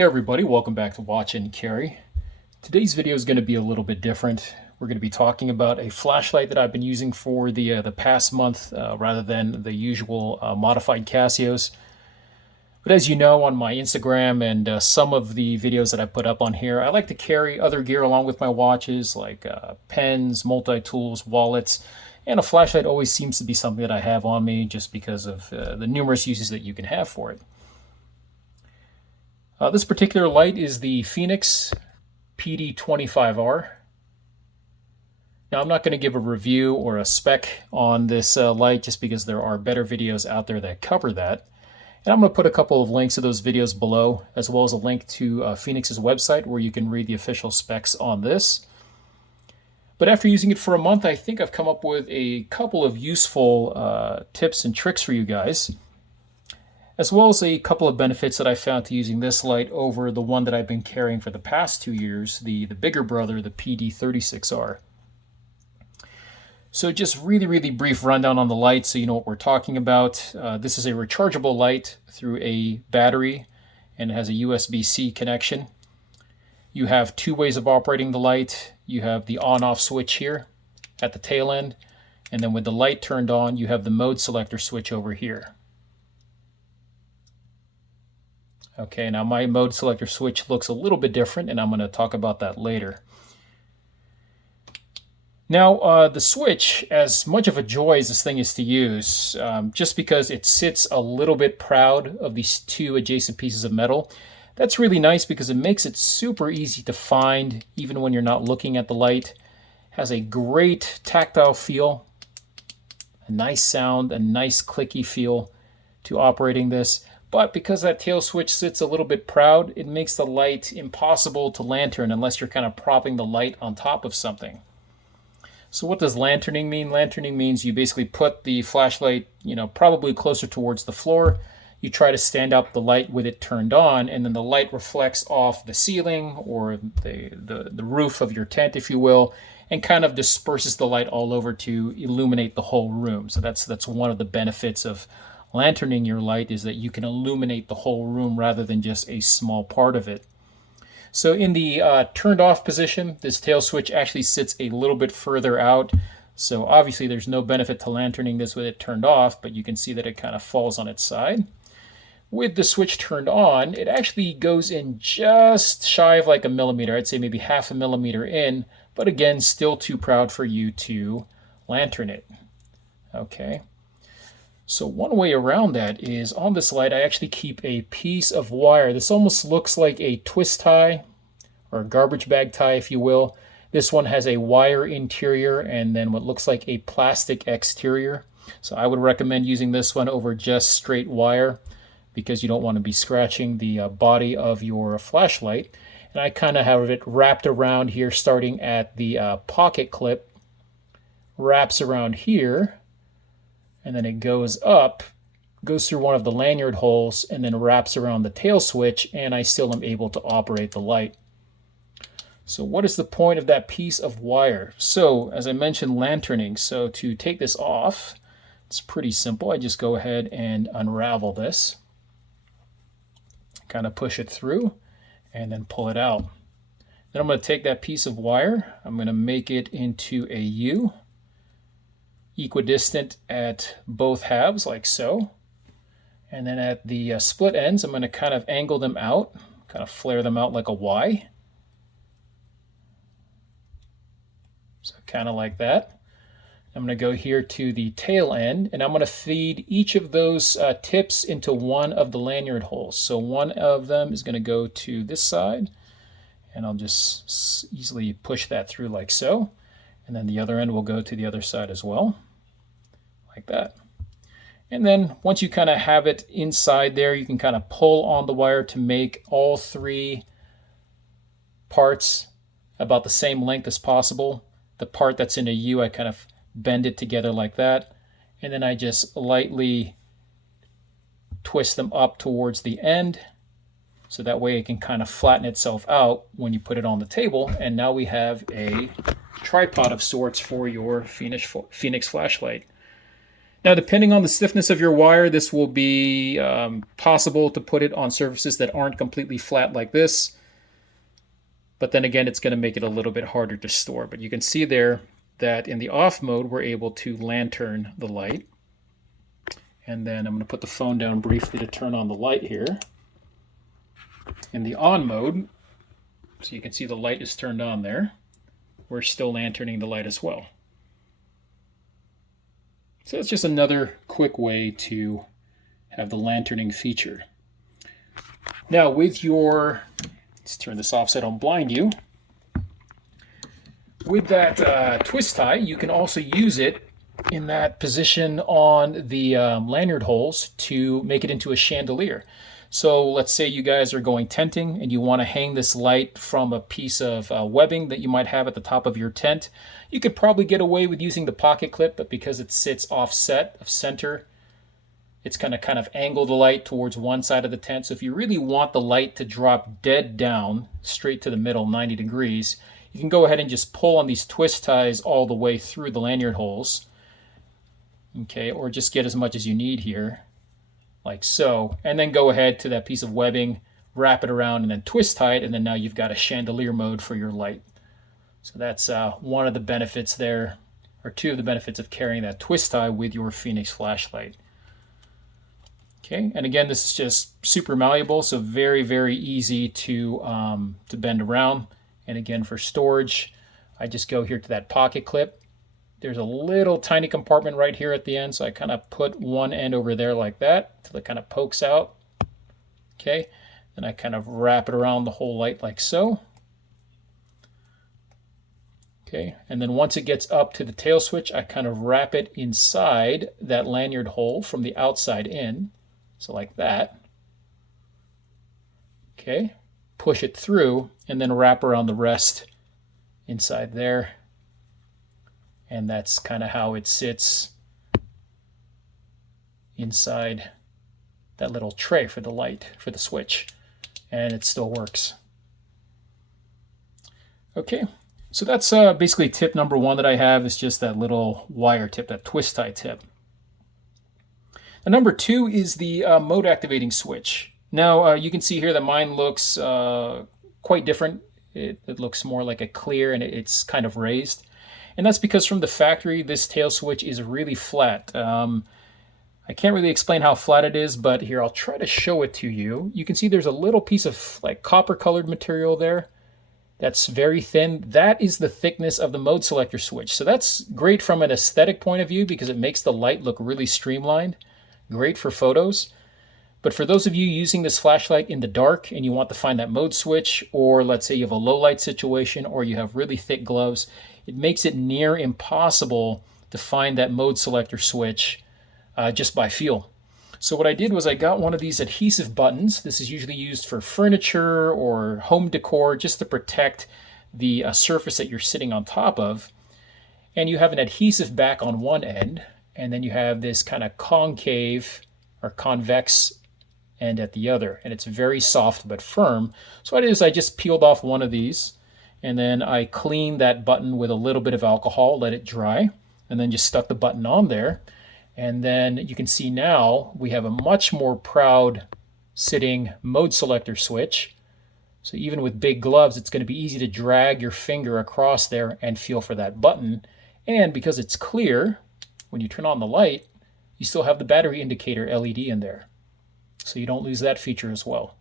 Hey everybody, welcome back to Watch and Carry. Today's video is going to be a little bit different. We're going to be talking about a flashlight that I've been using for the past month rather than the usual modified Casios. But as you know, on my Instagram and some of the videos that I put up on here, I like to carry other gear along with my watches like pens, multi-tools, wallets, and a flashlight always seems to be something that I have on me just because of the numerous uses that you can have for it. This particular light is the Fenix PD25R. Now I'm not going to give a review or a spec on this light just because there are better videos out there that cover that. And I'm going to put a couple of links to those videos below, as well as a link to Fenix's website where you can read the official specs on this. But after using it for a month, I think I've come up with a couple of useful tips and tricks for you guys, as well as a couple of benefits that I found to using this light over the one that I've been carrying for the past 2 years, the bigger brother, the PD36R. So just really brief rundown on the light so you know what we're talking about. This is a rechargeable light through a battery and it has a USB-C connection. You have two ways of operating the light. You have the on-off switch here at the tail end, and then with the light turned on, you have the mode selector switch over here. Okay, now my mode selector switch looks a little bit different, and I'm going to talk about that later. Now, the switch, as much of a joy as this thing is to use, just because it sits a little bit proud of these two adjacent pieces of metal, that's really nice because it makes it super easy to find even when you're not looking at the light. It has a great tactile feel, a nice sound, a nice clicky feel to operating this. But because that tail switch sits a little bit proud, it makes the light impossible to lantern unless you're kind of propping the light on top of something. So what does lanterning mean? Lanterning means you basically put the flashlight, probably closer towards the floor. You try to stand up the light with it turned on, and then the light reflects off the ceiling or the roof of your tent, if you will, and kind of disperses the light all over to illuminate the whole room. So that's one of the benefits of lanterning your light, is that you can illuminate the whole room rather than just a small part of it. So in the turned off position, this tail switch actually sits a little bit further out. So obviously there's no benefit to lanterning this with it turned off, but you can see that it kind of falls on its side. With the switch turned on, it actually goes in just shy of like a millimeter. I'd say maybe half a millimeter in, but again, still too proud for you to lantern it. Okay. So one way around that is on this light, I actually keep a piece of wire. This almost looks like a twist tie or a garbage bag tie, if you will. This one has a wire interior and then what looks like a plastic exterior. So I would recommend using this one over just straight wire because you don't want to be scratching the body of your flashlight. And I kind of have it wrapped around here, starting at the pocket clip, wraps around here, and then it goes up, goes through one of the lanyard holes, and then wraps around the tail switch, and I still am able to operate the light. So what is the point of that piece of wire? So, as I mentioned, lanterning. So to take this off, it's pretty simple. I just go ahead and unravel this, kind of push it through, and then pull it out. Then I'm going to take that piece of wire, I'm going to make it into a U, equidistant at both halves, like so. And then at the split ends, I'm going to kind of angle them out, kind of flare them out like a Y. So kind of like that. I'm going to go here to the tail end, and I'm going to feed each of those tips into one of the lanyard holes. So one of them is going to go to this side, and I'll just easily push that through like so. And then the other end will go to the other side as well, like that. And then once you kind of have it inside there, you can kind of pull on the wire to make all three parts about the same length as possible. The part that's in a U, I kind of bend it together like that, and then I just lightly twist them up towards the end, so that way it can kind of flatten itself out when you put it on the table, and now we have a tripod of sorts for your Fenix flashlight. Now, depending on the stiffness of your wire, this will be possible to put it on surfaces that aren't completely flat like this. But then again, it's going to make it a little bit harder to store. But you can see there that in the off mode, we're able to lantern the light. And then I'm going to put the phone down briefly to turn on the light here. In the on mode, so you can see the light is turned on there, we're still lanterning the light as well. So it's just another quick way to have the lanterning feature. Now with your, let's turn this off so I don't blind you. With that twist tie, you can also use it in that position on the lanyard holes to make it into a chandelier. So let's say you guys are going tenting and you want to hang this light from a piece of webbing that you might have at the top of your tent. You could probably get away with using the pocket clip, but because it sits offset of center, it's going to kind of angle the light towards one side of the tent. So if you really want the light to drop dead down straight to the middle, 90 degrees, you can go ahead and just pull on these twist ties all the way through the lanyard holes. Okay, or just get as much as you need here, like so, and then go ahead to that piece of webbing, wrap it around, and then twist tie it, and then now you've got a chandelier mode for your light. So that's one of the benefits there, or two of the benefits of carrying that twist tie with your Fenix flashlight. Okay, and again, this is just super malleable, so very, very easy to bend around. And again, for storage, I just go here to that pocket clip. There's a little tiny compartment right here at the end, so I kind of put one end over there like that until it kind of pokes out. Okay, and I kind of wrap it around the whole light like so. Okay, and then once it gets up to the tail switch, I kind of wrap it inside that lanyard hole from the outside in, so like that. Okay, push it through and then wrap around the rest inside there. And that's kind of how it sits inside that little tray for the light, for the switch. And it still works. Okay, so that's basically tip number one that I have, is just that little wire tip, that twist tie tip. And number two is the mode activating switch. Now you can see here that mine looks quite different. It looks more like a clear, and it's kind of raised. And that's because from the factory, this tail switch is really flat. I can't really explain how flat it is, but here, I'll try to show it to you. You can see there's a little piece of like copper colored material there that's very thin. That is the thickness of the mode selector switch. So that's great from an aesthetic point of view because it makes the light look really streamlined. Great for photos. But for those of you using this flashlight in the dark and you want to find that mode switch, or let's say you have a low light situation or you have really thick gloves, it makes it near impossible to find that mode selector switch just by feel. So what I did was I got one of these adhesive buttons. This is usually used for furniture or home decor, just to protect the surface that you're sitting on top of. And you have an adhesive back on one end, and then you have this kind of concave or convex end at the other, and it's very soft but firm. So what I did is I just peeled off one of these, and then I cleaned that button with a little bit of alcohol, let it dry, and then just stuck the button on there. And then you can see now we have a much more proud sitting mode selector switch. So even with big gloves, it's going to be easy to drag your finger across there and feel for that button. And because it's clear, when you turn on the light, you still have the battery indicator LED in there. So you don't lose that feature as well.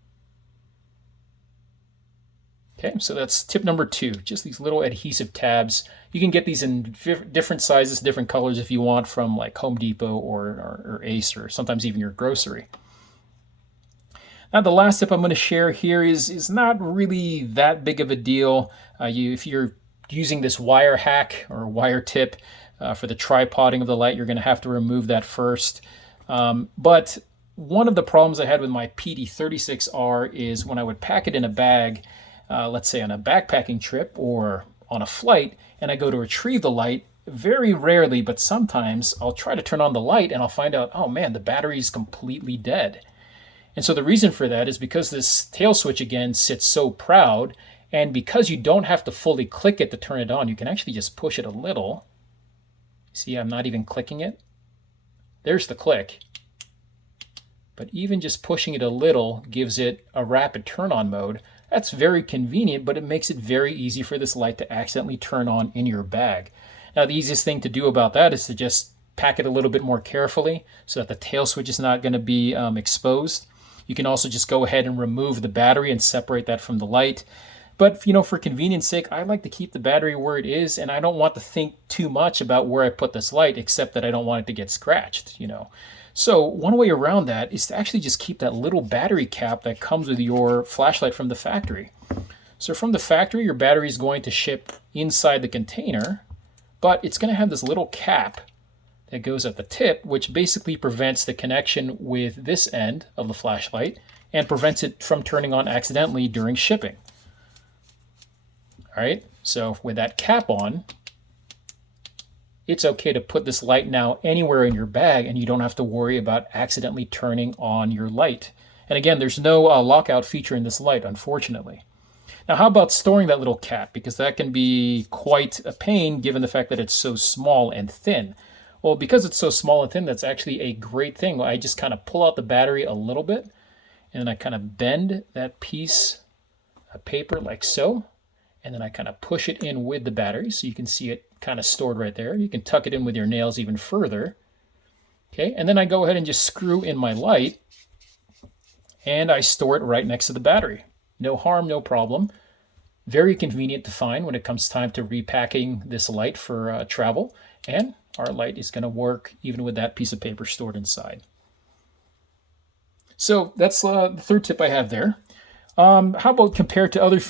Okay, so that's tip number two, just these little adhesive tabs. You can get these in different sizes, different colors if you want, from like Home Depot or Ace, or sometimes even your grocery. Now the last tip I'm going to share here is not really that big of a deal. If you're using this wire hack or wire tip for the tripoding of the light, you're going to have to remove that first. But one of the problems I had with my PD36R is when I would pack it in a bag, let's say on a backpacking trip or on a flight, and I go to retrieve the light, very rarely, but sometimes I'll try to turn on the light and I'll find out, oh man, the battery is completely dead. And so the reason for that is because this tail switch, again, sits so proud, and because you don't have to fully click it to turn it on, you can actually just push it a little. See, I'm not even clicking it. there's the click. But even just pushing it a little gives it a rapid turn on mode. That's very convenient, but it makes it very easy for this light to accidentally turn on in your bag. Now, the easiest thing to do about that is to just pack it a little bit more carefully so that the tail switch is not going to be exposed. You can also just go ahead and remove the battery and separate that from the light. But, for convenience sake, I like to keep the battery where it is, and I don't want to think too much about where I put this light, except that I don't want it to get scratched, So one way around that is to actually just keep that little battery cap that comes with your flashlight from the factory. So from the factory, your battery is going to ship inside the container, but it's going to have this little cap that goes at the tip, which basically prevents the connection with this end of the flashlight and prevents it from turning on accidentally during shipping. All right, so with that cap on, it's okay to put this light now anywhere in your bag, and you don't have to worry about accidentally turning on your light. And again, there's no lockout feature in this light, unfortunately. Now, how about storing that little cap? Because that can be quite a pain given the fact that it's so small and thin. Well, because it's so small and thin, that's actually a great thing. I just kind of pull out the battery a little bit, and I kind of bend that piece of paper like so, and then I kind of push it in with the battery so you can see it kind of stored right there. You can tuck it in with your nails even further. Okay, and then I go ahead and just screw in my light, and I store it right next to the battery. No harm, no problem. Very convenient to find when it comes time to repacking this light for travel, and our light is going to work even with that piece of paper stored inside. So that's the third tip I have there. How about compared to other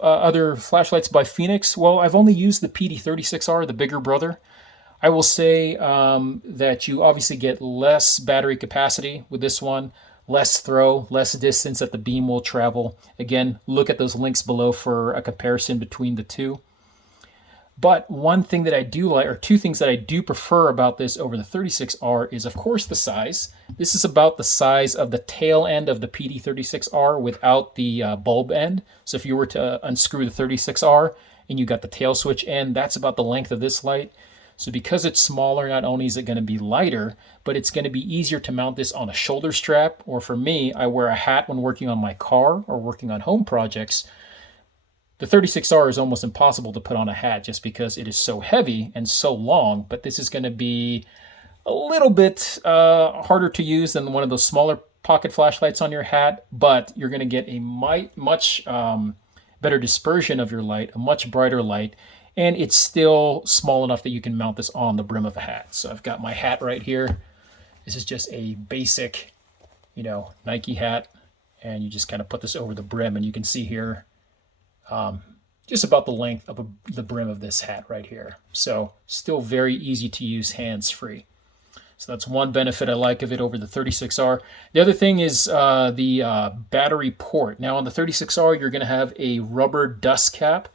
other flashlights by Fenix? Well, I've only used the PD36R, the bigger brother. I will say that you obviously get less battery capacity with this one, less throw, less distance that the beam will travel. Again, look at those links below for a comparison between the two. But one thing that I do like, or two things that I do prefer about this over the 36R is, of course, the size. This is about the size of the tail end of the PD36R without the bulb end. So if you were to unscrew the 36R and you got the tail switch end, that's about the length of this light. So because it's smaller, not only is it going to be lighter, but it's going to be easier to mount this on a shoulder strap. Or for me, I wear a hat when working on my car or working on home projects. The 36R is almost impossible to put on a hat just because it is so heavy and so long, but this is going to be a little bit harder to use than one of those smaller pocket flashlights on your hat, but you're going to get a much better dispersion of your light, a much brighter light, and it's still small enough that you can mount this on the brim of a hat. So I've got my hat right here. This is just a basic, Nike hat, and you just kind of put this over the brim, and you can see here just about the length of the brim of this hat right here. So still very easy to use hands-free. So that's one benefit I like of it over the 36R. The other thing is the battery port. Now on the 36R, you're going to have a rubber dust cap.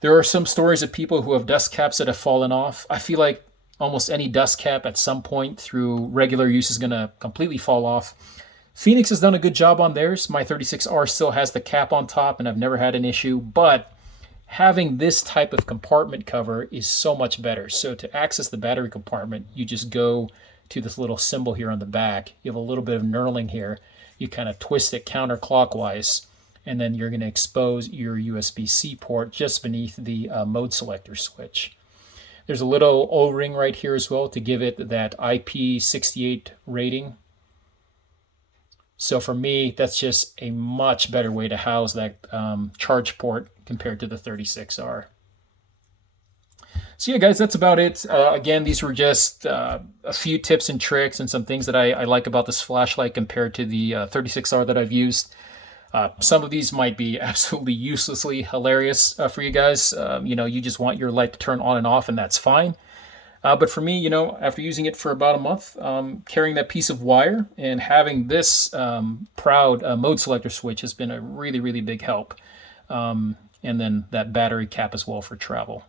There are some stories of people who have dust caps that have fallen off. I feel like almost any dust cap at some point through regular use is going to completely fall off. Fenix has done a good job on theirs. My 36R still has the cap on top, and I've never had an issue, but having this type of compartment cover is so much better. So to access the battery compartment, you just go to this little symbol here on the back. You have a little bit of knurling here. You kind of twist it counterclockwise, and then you're going to expose your USB-C port just beneath the mode selector switch. There's a little O-ring right here as well to give it that IP68 rating. So for me, that's just a much better way to house that charge port compared to the 36R. So yeah, guys, that's about it. Again, these were just a few tips and tricks and some things that I like about this flashlight compared to the 36R that I've used. Some of these might be absolutely uselessly hilarious for you guys. You just want your light to turn on and off, and that's fine. But for me, after using it for about a month, carrying that piece of wire and having this proud mode selector switch has been a really, really big help. And then that battery cap as well for travel.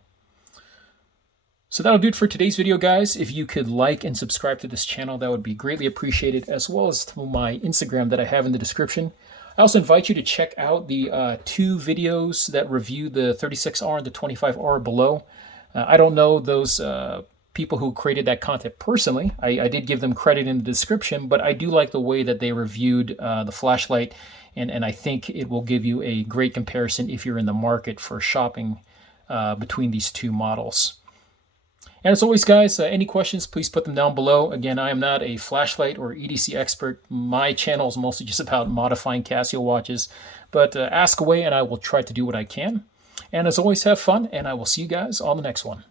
So that'll do it for today's video, guys. If you could like and subscribe to this channel, that would be greatly appreciated, as well as to my Instagram that I have in the description. I also invite you to check out the 2 videos that review the 36R and the 25R below. I don't know those people who created that content personally. I did give them credit in the description, but I do like the way that they reviewed the flashlight, and I think it will give you a great comparison if you're in the market for shopping between these two models. And as always, guys, any questions, please put them down below. Again, I am not a flashlight or EDC expert. My channel is mostly just about modifying Casio watches, but ask away and I will try to do what I can. And as always, have fun, and I will see you guys on the next one.